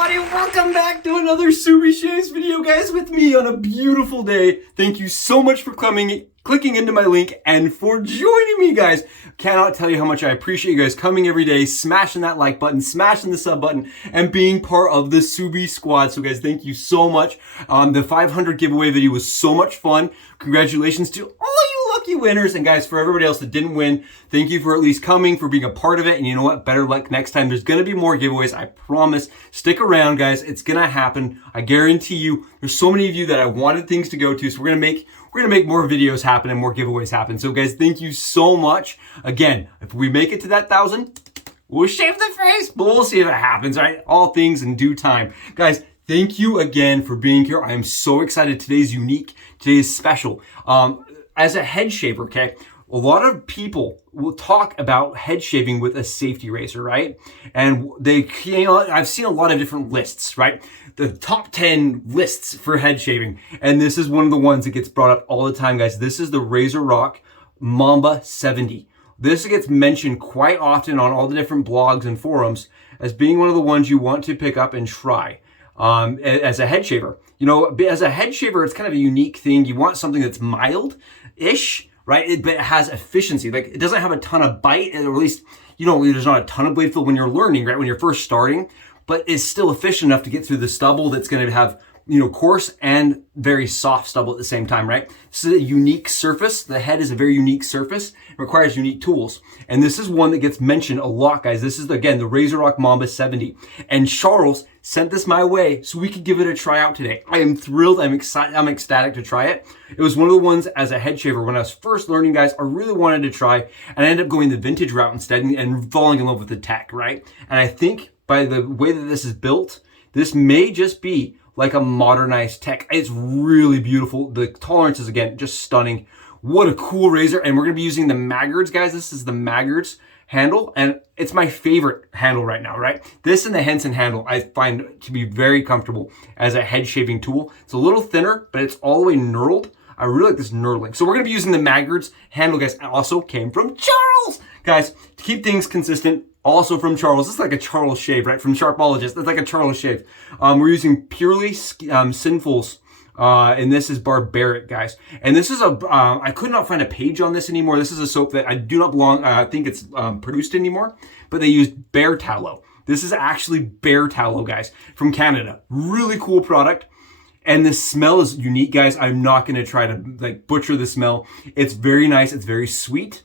everybody, welcome back to another Subi Shaves video, guys, with me on a beautiful day. Thank you so much for clicking into my link and for joining me, guys. Cannot tell you how much I appreciate you guys coming every day, smashing that like button, smashing the sub button, and being part of the Subi squad. So guys, thank you so much. The 500 giveaway video was so much fun. Congratulations to all you lucky winners. And guys, for everybody else that didn't win, thank you for at least coming, for being a part of it. And you know what? Better luck next time. There's going to be more giveaways. I promise. Stick around, guys. It's going to happen. I guarantee you. There's so many of you that I wanted things to go to. So we're going to make more videos happen and more giveaways happen. So guys, thank you so much. Again, if we make it to that 1,000, we'll shave the face, but we'll see if it happens, right? All things in due time. Guys, thank you again for being here. I am so excited. Today's unique. Today is special. As a head shaver, okay, a lot of people will talk about head shaving with a safety razor, right? And I've seen a lot of different lists, right? The top 10 lists for head shaving. And this is one of the ones that gets brought up all the time, guys. This is the Razorock Mamba 70. This gets mentioned quite often on all the different blogs and forums as being one of the ones you want to pick up and try as a head shaver. You know, as a head shaver, it's kind of a unique thing. You want something that's mild-ish, right? But it has efficiency. Like, it doesn't have a ton of bite, or at least, you know, there's not a ton of blade flow when you're learning, right? When you're first starting, but it's still efficient enough to get through the stubble that's going to have, you know, coarse and very soft stubble at the same time, right? This is a unique surface. The head is a very unique surface. It requires unique tools. And this is one that gets mentioned a lot, guys. This is, again, the Razorock Mamba 70. And Charles sent this my way so we could give it a try out today. I am thrilled. I'm excited. I'm ecstatic to try it. It was one of the ones as a head shaver when I was first learning, guys, I really wanted to try. And I ended up going the vintage route instead and falling in love with the tech, right? And I think by the way that this is built, this may just be like a modernized tech. It's really beautiful. The tolerance is, again, just stunning. What a cool razor. And we're going to be using the Maggards, guys. This is the Maggards handle, and it's my favorite handle right now, right? This and the Henson handle I find to be very comfortable as a head shaving tool. It's a little thinner, but it's all the way knurled. I really like this knurling. So we're going to be using the Maggards handle, guys. It also came from Charles. Guys, to keep things consistent, also from Charles. This is like a Charles shave, right? From Sharpologist. It's like a Charles shave. We're using purely Skinful's, and this is Bar-Ber-Ic, guys. And this is I could not find a page on this anymore. This is a soap that I do not think it's produced anymore, but they use bear tallow. This is actually bear tallow, guys, from Canada. Really cool product. And the smell is unique, guys. I'm not going to try to like butcher the smell. It's very nice. It's very sweet.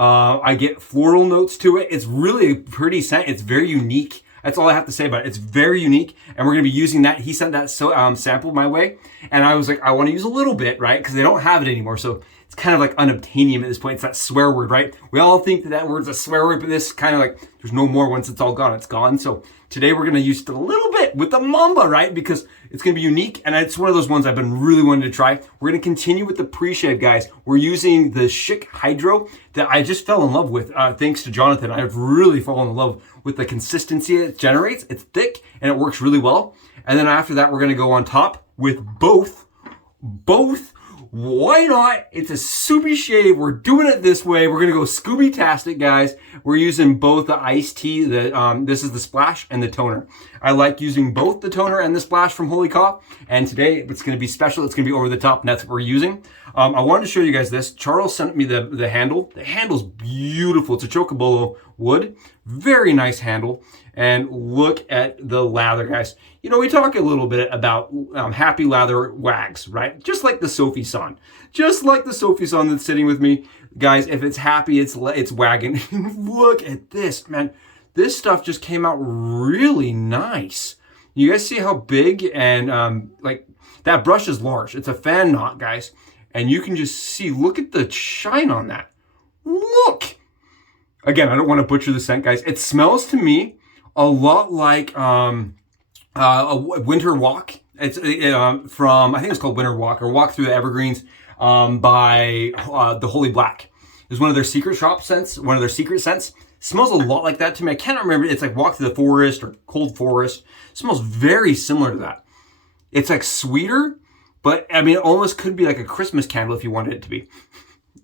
I get floral notes to it. It's really a pretty scent. It's very unique. That's all I have to say about it. It's very unique, and we're going to be using that. He sent that sample my way, and I was like, I want to use a little bit, right? Because they don't have it anymore, so it's kind of like unobtainium at this point. It's that swear word, right? We all think that word's a swear word, but this kind of like, there's no more once it's all gone. It's gone. So today we're going to use it a little bit with the Mamba, right? Because it's going to be unique, and it's one of those ones I've been really wanting to try. We're going to continue with the pre-shave, guys. We're using the SCHICK Hydro that I just fell in love with, thanks to Jonathan. I've really fallen in love with the consistency it generates. It's thick, and it works really well. And then after that, we're going to go on top with both. Why not? It's a Subi shave. We're doing it this way. We're going to go Scooby-tastic, guys. We're using both the iced tea, this is the splash, and the toner. I like using both the toner and the splash from Holy Cow. And today it's going to be special. It's going to be over the top, and that's what we're using. I wanted to show you guys this. Charles sent me the handle. The handle's beautiful. It's a Cocobolo wood. Very nice handle. And look at the lather, guys. You know, we talk a little bit about happy lather wags, right? Just like the Sophie-san. Just like the Sophie-san that's sitting with me. Guys, if it's happy, it's wagging. Look at this, man. This stuff just came out really nice. You guys see how big and like that brush is large. It's a fan knot, guys. And you can just see, look at the shine on that. Look. Again, I don't want to butcher the scent, guys. It smells to me a lot like a winter walk. It's from, I think it's called Winter Walk, or Walk Through the Evergreens by the Holy Black. It's one of their secret shop scents, one of their secret scents. Smells a lot like that to me. I can't remember. It's like Walk Through the Forest or Cold Forest. It smells very similar to that. It's like sweeter, but I mean, it almost could be like a Christmas candle if you wanted it to be.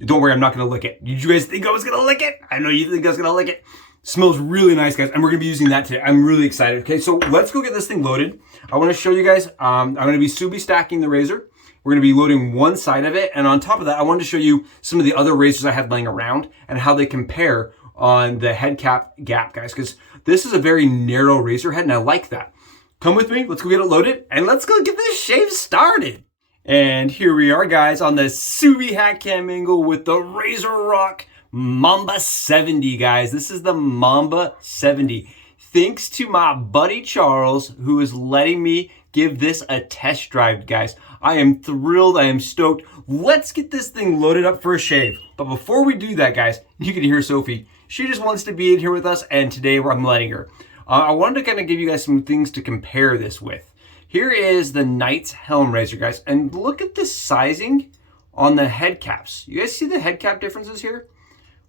Don't worry, I'm not going to lick it. Did you guys think I was going to lick it? I know you think I was going to lick it. Smells really nice, guys, and we're gonna be using that today. I'm really excited. Okay, so let's go get this thing loaded. I wanna show you guys, I'm gonna be Subi stacking the razor. We're gonna be loading one side of it, and on top of that, I wanted to show you some of the other razors I have laying around and how they compare on the head cap gap, guys, because this is a very narrow razor head, and I like that. Come with me, let's go get it loaded, and let's go get this shave started. And here we are, guys, on the Subi hat cam angle with the Razorock Mamba 70, guys. This is the Mamba 70. Thanks to my buddy Charles, who is letting me give this a test drive, guys. I am thrilled, I am stoked. Let's get this thing loaded up for a shave. But before we do that, guys, you can hear Sophie. She just wants to be in here with us, and today I'm letting her. I wanted to kind of give you guys some things to compare this with. Here is the Knight's Helm razor, guys, and look at the sizing on the head caps. You guys see the head cap differences here?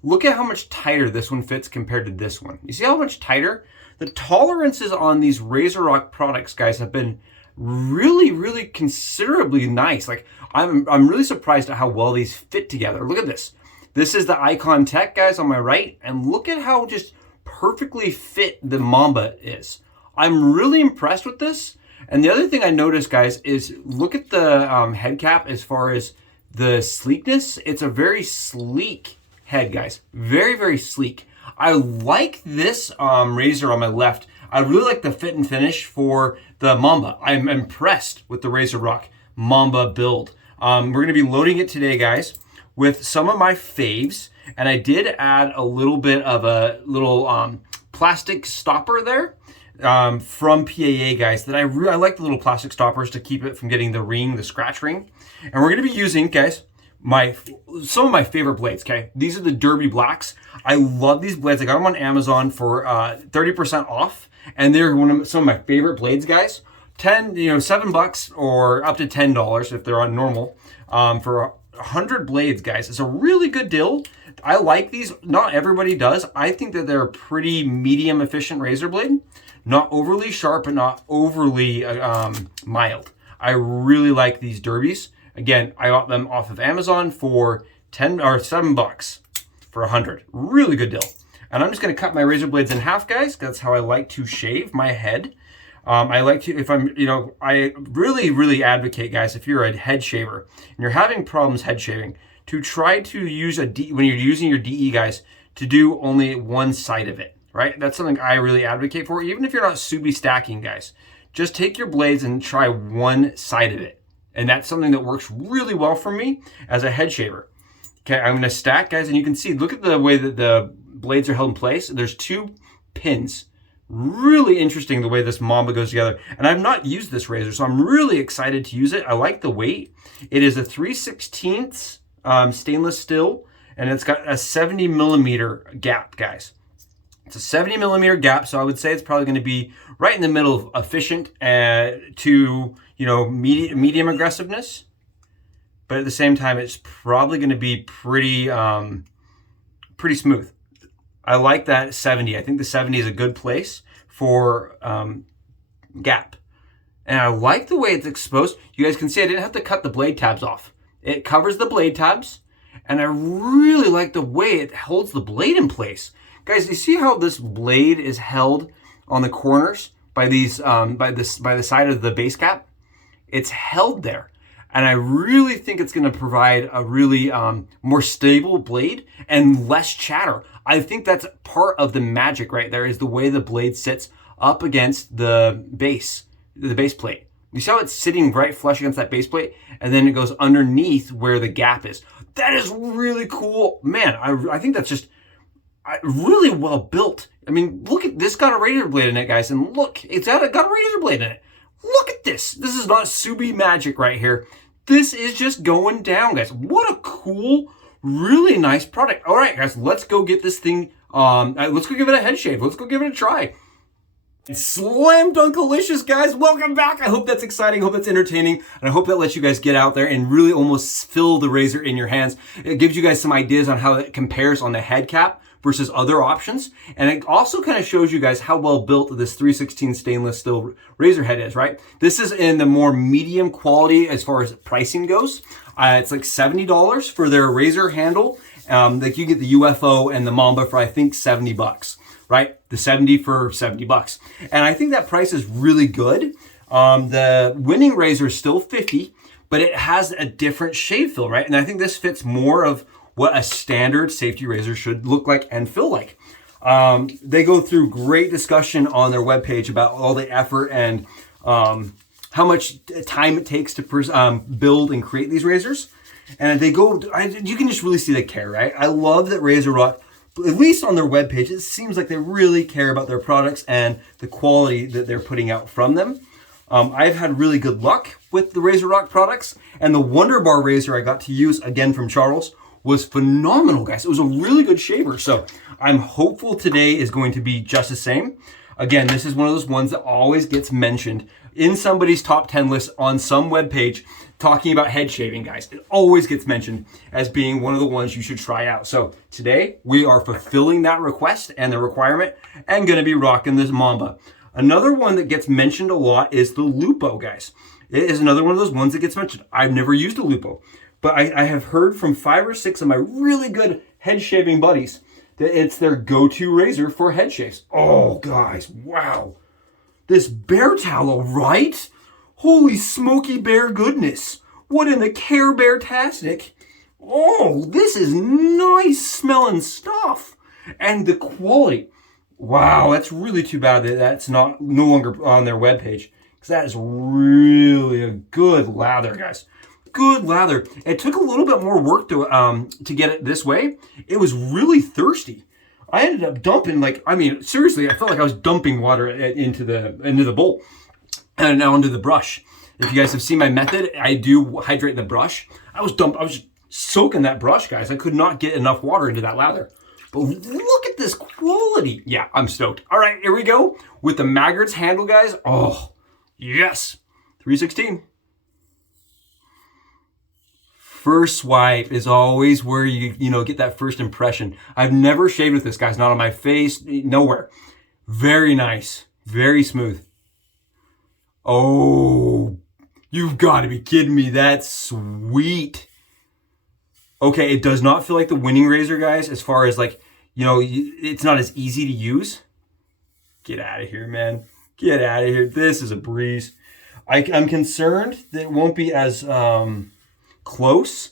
Look at how much tighter this one fits compared to this one. You see how much tighter? The tolerances on these Razorock products, guys, have been really considerably nice. Like, I'm really surprised at how well these fit together. Look at this. This is the Icon Tech, guys, on my right, and look at how just perfectly fit the Mamba is. I'm really impressed with this. And the other thing I noticed, guys, is look at the head cap as far as the sleekness. It's a very sleek head, guys. Very sleek. I like this razor on my left. I really like the fit and finish for the Mamba. I'm impressed with the Razorock Mamba build. We're going to be loading it today, guys, with some of my faves. And I did add a little bit of a little plastic stopper there from PAA, guys, that I like the little plastic stoppers to keep it from getting the ring, the scratch ring. And we're going to be using, guys, some of my favorite blades, okay? These are the Derby Blacks. I love these blades. I got them on Amazon for 30% off, and they're some of my favorite blades, guys. $7 or up to $10 if they're on normal for 100 blades, guys. It's a really good deal. I like these. Not everybody does. I think that they're a pretty medium efficient razor blade. Not overly sharp, but not overly mild. I really like these Derbies. Again, I got them off of Amazon for $7 for 100. Really good deal. And I'm just going to cut my razor blades in half, guys. That's how I like to shave my head. I like to, if I'm, I really advocate, guys, if you're a head shaver and you're having problems head shaving, to try to use when you're using your DE, guys, to do only one side of it, right? That's something I really advocate for. Even if you're not Subi stacking, guys, just take your blades and try one side of it. And that's something that works really well for me as a head shaver. Okay, I'm gonna stack, guys, and you can see, look at the way that the blades are held in place. There's 2 pins. Really interesting the way this Mamba goes together. And I've not used this razor, so I'm really excited to use it. I like the weight. It is a 3/16 stainless steel, and it's got a 70 millimeter gap, guys. It's a 70 millimeter gap, so I would say it's probably gonna be right in the middle of efficient to medium aggressiveness, but at the same time, it's probably going to be pretty smooth. I like that 70. I think the 70 is a good place for gap, and I like the way it's exposed. You guys can see I didn't have to cut the blade tabs off. It covers the blade tabs, and I really like the way it holds the blade in place. Guys, you see how this blade is held on the corners by these by the side of the base cap? It's held there, and I really think it's going to provide a really more stable blade and less chatter. I think that's part of the magic right there, is the way the blade sits up against the base plate. You see how it's sitting right flush against that base plate, and then it goes underneath where the gap is. That is really cool, man. I think that's just really well built. I mean, look at this, got a razor blade in it, guys, and look, it's got a razor blade in it. Look at this. This is not Subi magic right here. This is just going down, guys. What a cool, really nice product. All right, guys, let's go get this thing. Let's go give it a head shave. Let's go give it a try. Slam Dunkalicious, guys. Welcome back. I hope that's exciting. I hope that's entertaining. And I hope that lets you guys get out there and really almost feel the razor in your hands. It gives you guys some ideas on how it compares on the head cap versus other options. And it also kind of shows you guys how well built this 3/16 stainless steel razor head is, right? This is in the more medium quality as far as pricing goes. It's like $70 for their razor handle. Like you get the UFO and the Mamba for, I think, $70. right? The 70 for 70 bucks. And I think that price is really good. The winning razor is still 50, but it has a different shave feel, right? And I think this fits more of what a standard safety razor should look like and feel like. They go through great discussion on their webpage about all the effort and how much time it takes to build and create these razors. And they go, you can just really see the care, right? I love that Razorock, at least on their webpage, it seems like they really care about their products and the quality that they're putting out from them. I've had really good luck with the Razorock products, and the Wonder Bar razor I got to use again from Charles was phenomenal, guys. It was a really good shaver. So I'm hopeful today is going to be just the same. Again, this is one of those ones that always gets mentioned in somebody's top 10 list on some webpage talking about head shaving, guys. It always gets mentioned as being one of the ones you should try out. So today we are fulfilling that request and the requirement and going to be rocking this Mamba. Another one that gets mentioned a lot is the Lupo, guys. It is another one of those ones that gets mentioned. I've never used a Lupo, but I have heard from 5 or 6 of my really good head shaving buddies that it's their go-to razor for head shaves. Oh, guys, wow. This bear tallow, right? Holy smoky bear goodness. What in the Care Bear-tastic? Oh, this is nice smelling stuff. And the quality. Wow, that's really too bad that that's no longer on their webpage, because that is really a good lather, guys. Good lather. It took a little bit more work to get it this way. It was really thirsty. I ended up dumping, seriously, I felt like I was dumping water into the bowl and now into the brush. If you guys have seen my method, I do hydrate the brush. I was soaking that brush, guys. I could not get enough water into that lather. But look at this quality. Yeah, I'm stoked. All right, here we go with the Maggart's handle, guys. Oh, yes. 316. First swipe is always where you get that first impression. I've never shaved with this, guys. Not on my face, nowhere. Very nice. Very smooth. Oh, you've got to be kidding me. That's sweet. Okay, it does not feel like the winning razor, guys, as far as it's not as easy to use. Get out of here, man. Get out of here. This is a breeze. I'm concerned that it won't be as close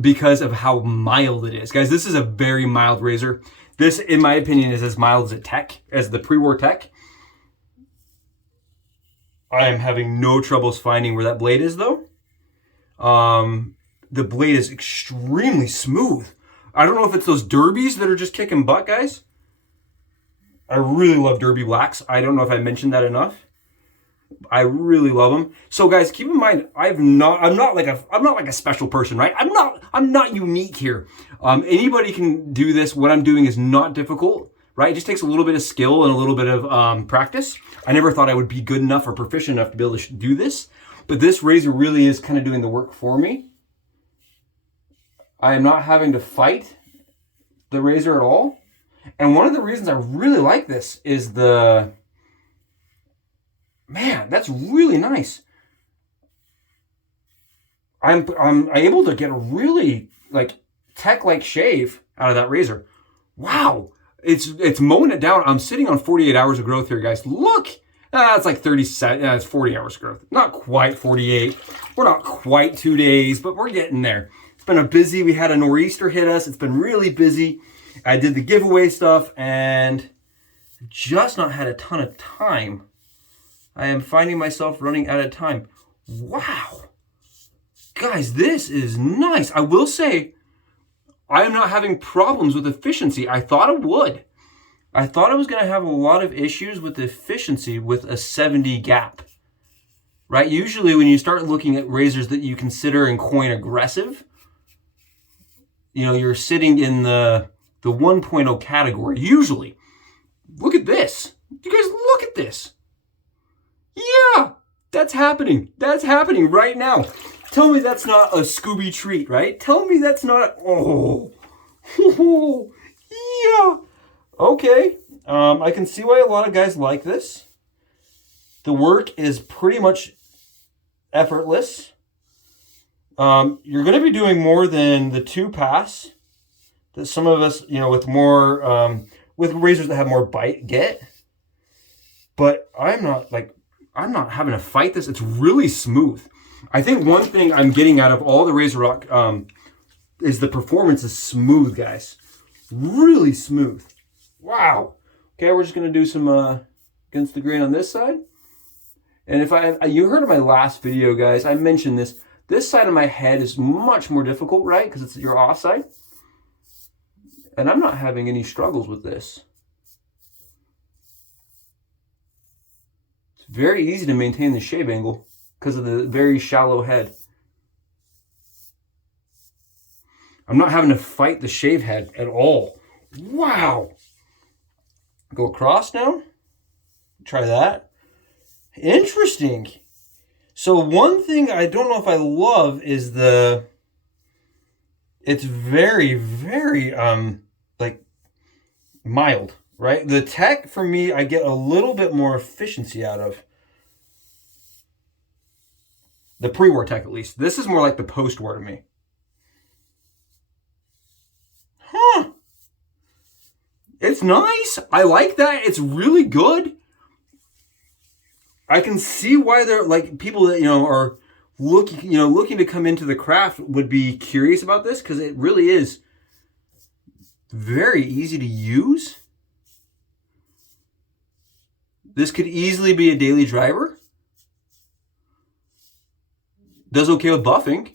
because of how mild it is. Guys, this is a very mild razor. This, in my opinion, is as mild as the pre-war Tech. I am having no troubles finding where that blade is, though. The blade is extremely smooth. I don't know if it's those derbies that are just kicking butt, guys. I really love derby blacks. I don't know if I mentioned that enough. I really love them. So, guys, keep in mind, I'm not like a special person, right? I'm not unique here. Anybody can do this. What I'm doing is not difficult, right? It just takes a little bit of skill and a little bit of practice. I never thought I would be good enough or proficient enough to be able to do this, but this razor really is kind of doing the work for me. I am not having to fight the razor at all. And one of the reasons I really like this is man, that's really nice. I'm able to get a really tech-like shave out of that razor. Wow. It's mowing it down. I'm sitting on 48 hours of growth here, guys. Look. It's like 37. It's 40 hours of growth. Not quite 48. We're not quite 2 days, but we're getting there. It's been we had a nor'easter hit us. It's been really busy. I did the giveaway stuff and just not had a ton of time. I am finding myself running out of time. Wow. Guys, this is nice. I will say, I am not having problems with efficiency. I thought I would. I thought I was going to have a lot of issues with efficiency with a 70 gap. Right? Usually when you start looking at razors that you consider and coin aggressive, you're sitting in the 1.0 category. Usually. Look at this. You guys look at this. Yeah, that's happening. That's happening right now. Tell me that's not a Scooby treat, right? Tell me that's not, yeah. Okay, I can see why a lot of guys like this. The work is pretty much effortless. You're going to be doing more than the 2 pass that some of us, with more with razors that have more bite get. But I'm not having to fight this. It's really smooth. I think one thing I'm getting out of all the Razorock is the performance is smooth, guys. Really smooth. Wow. Okay, we're just gonna do some against the grain on this side. And if you heard in my last video, guys, I mentioned this. This side of my head is much more difficult, right? Because it's your off side. And I'm not having any struggles with this. It's very easy to maintain the shave angle because of the very shallow head. I'm not having to fight the shave head at all. Wow. Go across now. Try that. Interesting. So one thing I don't know if I love is it's very, very, like mild, right? The tech for me, I get a little bit more efficiency out of. The pre-wear tech, at least. This is more like the post-wear to me. Huh. It's nice. I like that. It's really good. I can see why they're like people that, are looking to come into the craft would be curious about this, because it really is very easy to use. This could easily be a daily driver. Does okay with buffing.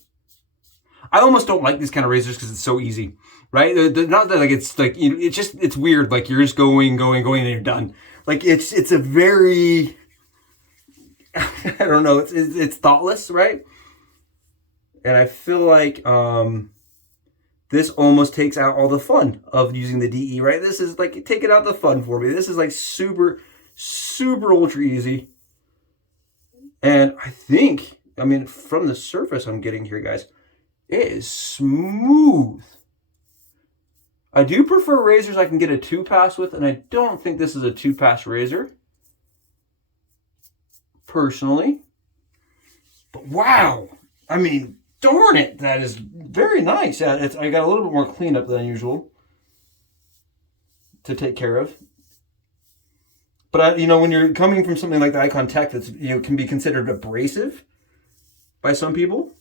I almost don't like these kind of razors because it's so easy, right? They're not that like it's like it's weird. Like you're just going, and you're done. Like it's a very I don't know. It's thoughtless, right? And I feel like this almost takes out all the fun of using the DE, right? This is like taking out the fun for me. This is like super, super ultra easy. And I think, from the surface I'm getting here, guys, it is smooth. I do prefer razors I can get a 2-pass with, and I don't think this is a 2-pass razor, personally. But wow, darn it, that is very nice. I got a little bit more cleanup than usual to take care of. But when you're coming from something like the Icon Tech that's can be considered abrasive by some people,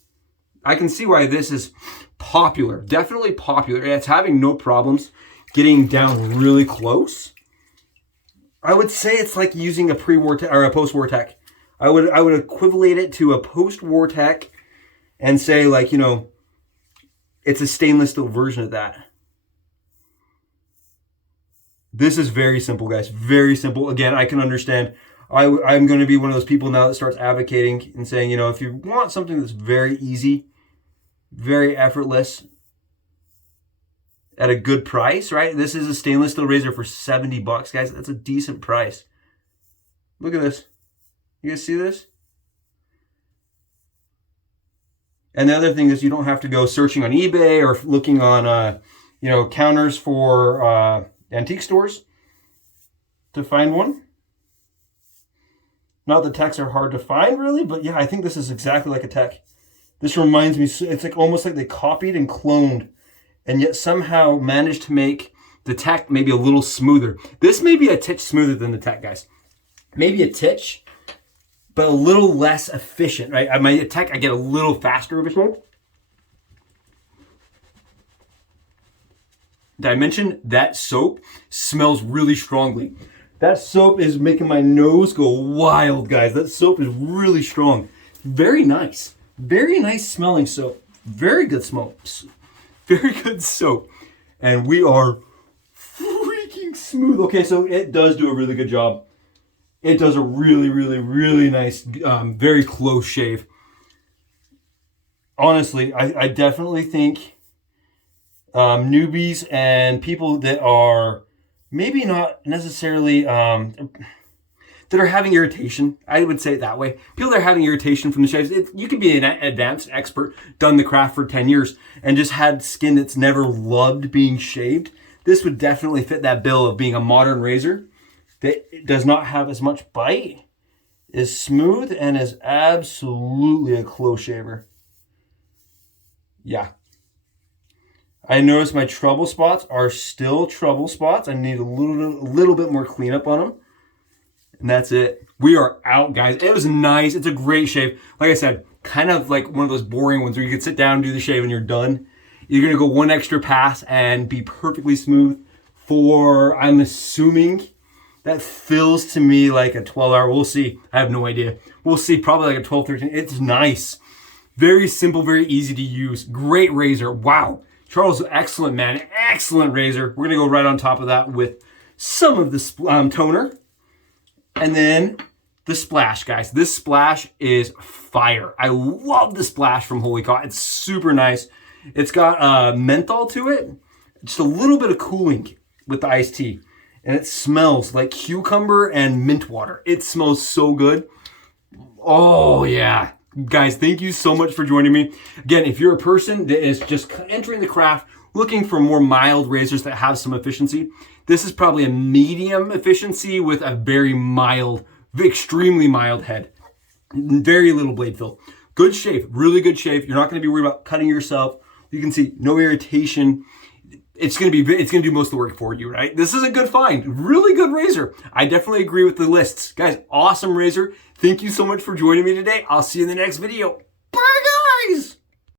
I can see why this is popular. Definitely popular. It's having no problems getting down really close. I would say it's like using a pre-war or a post-war tech. I would equivalent it to a post-war tech and say, like, it's a stainless steel version of that. This is very simple, guys. Very simple. Again, I can understand. I'm going to be one of those people now that starts advocating and saying, if you want something that's very easy, very effortless, at a good price, right? This is a stainless steel razor for $70, guys. That's a decent price. Look at this. You guys see this? And the other thing is you don't have to go searching on eBay or looking on, counters for antique stores to find one. Not that techs are hard to find, really, but yeah, I think this is exactly like a tech. This reminds me, it's like almost like they copied and cloned, and yet somehow managed to make the tech maybe a little smoother. This may be a titch smoother than the tech, guys. Maybe a titch, but a little less efficient, right? My tech, I get a little faster of a shave. Did I mention that soap smells really strongly? That soap is making my nose go wild, guys. That soap is really strong. Very nice. Very nice smelling soap. Very good smoke. Very good soap. And we are freaking smooth. Okay, so it does do a really good job. It does a really, really, really nice, very close shave. Honestly, I definitely think newbies and people that are maybe not necessarily, that are having irritation, I would say it that way. People that are having irritation from the shaves, you could be an advanced expert, done the craft for 10 years, and just had skin that's never loved being shaved. This would definitely fit that bill of being a modern razor that does not have as much bite, is smooth, and is absolutely a close shaver. Yeah. I notice my trouble spots are still trouble spots. I need a little bit more cleanup on them. And that's it. We are out, guys. It was nice. It's a great shave. Like I said, kind of like one of those boring ones where you can sit down, do the shave, and you're done. You're going to go one extra pass and be perfectly smooth for, I'm assuming, that feels to me like a 12-hour. We'll see. I have no idea. We'll see. Probably like a 12, 13. It's nice. Very simple, very easy to use. Great razor. Wow. Charles, excellent, man. Excellent razor. We're going to go right on top of that with some of the toner. And then the splash, guys. This splash is fire. I love the splash from Holy Caw. It's super nice. It's got menthol to it. Just a little bit of cooling with the iced tea. And it smells like cucumber and mint water. It smells so good. Oh, yeah. Guys, thank you so much for joining me. Again, if you're a person that is just entering the craft, looking for more mild razors that have some efficiency, this is probably a medium efficiency with a very mild, extremely mild head. Very little blade fill. Good shave, really good shave. You're not going to be worried about cutting yourself. You can see no irritation. It's going to do most of the work for you, right? This is a good find. Really good razor. I definitely agree with the lists. Guys, awesome razor. Thank you so much for joining me today. I'll see you in the next video. Bye, guys.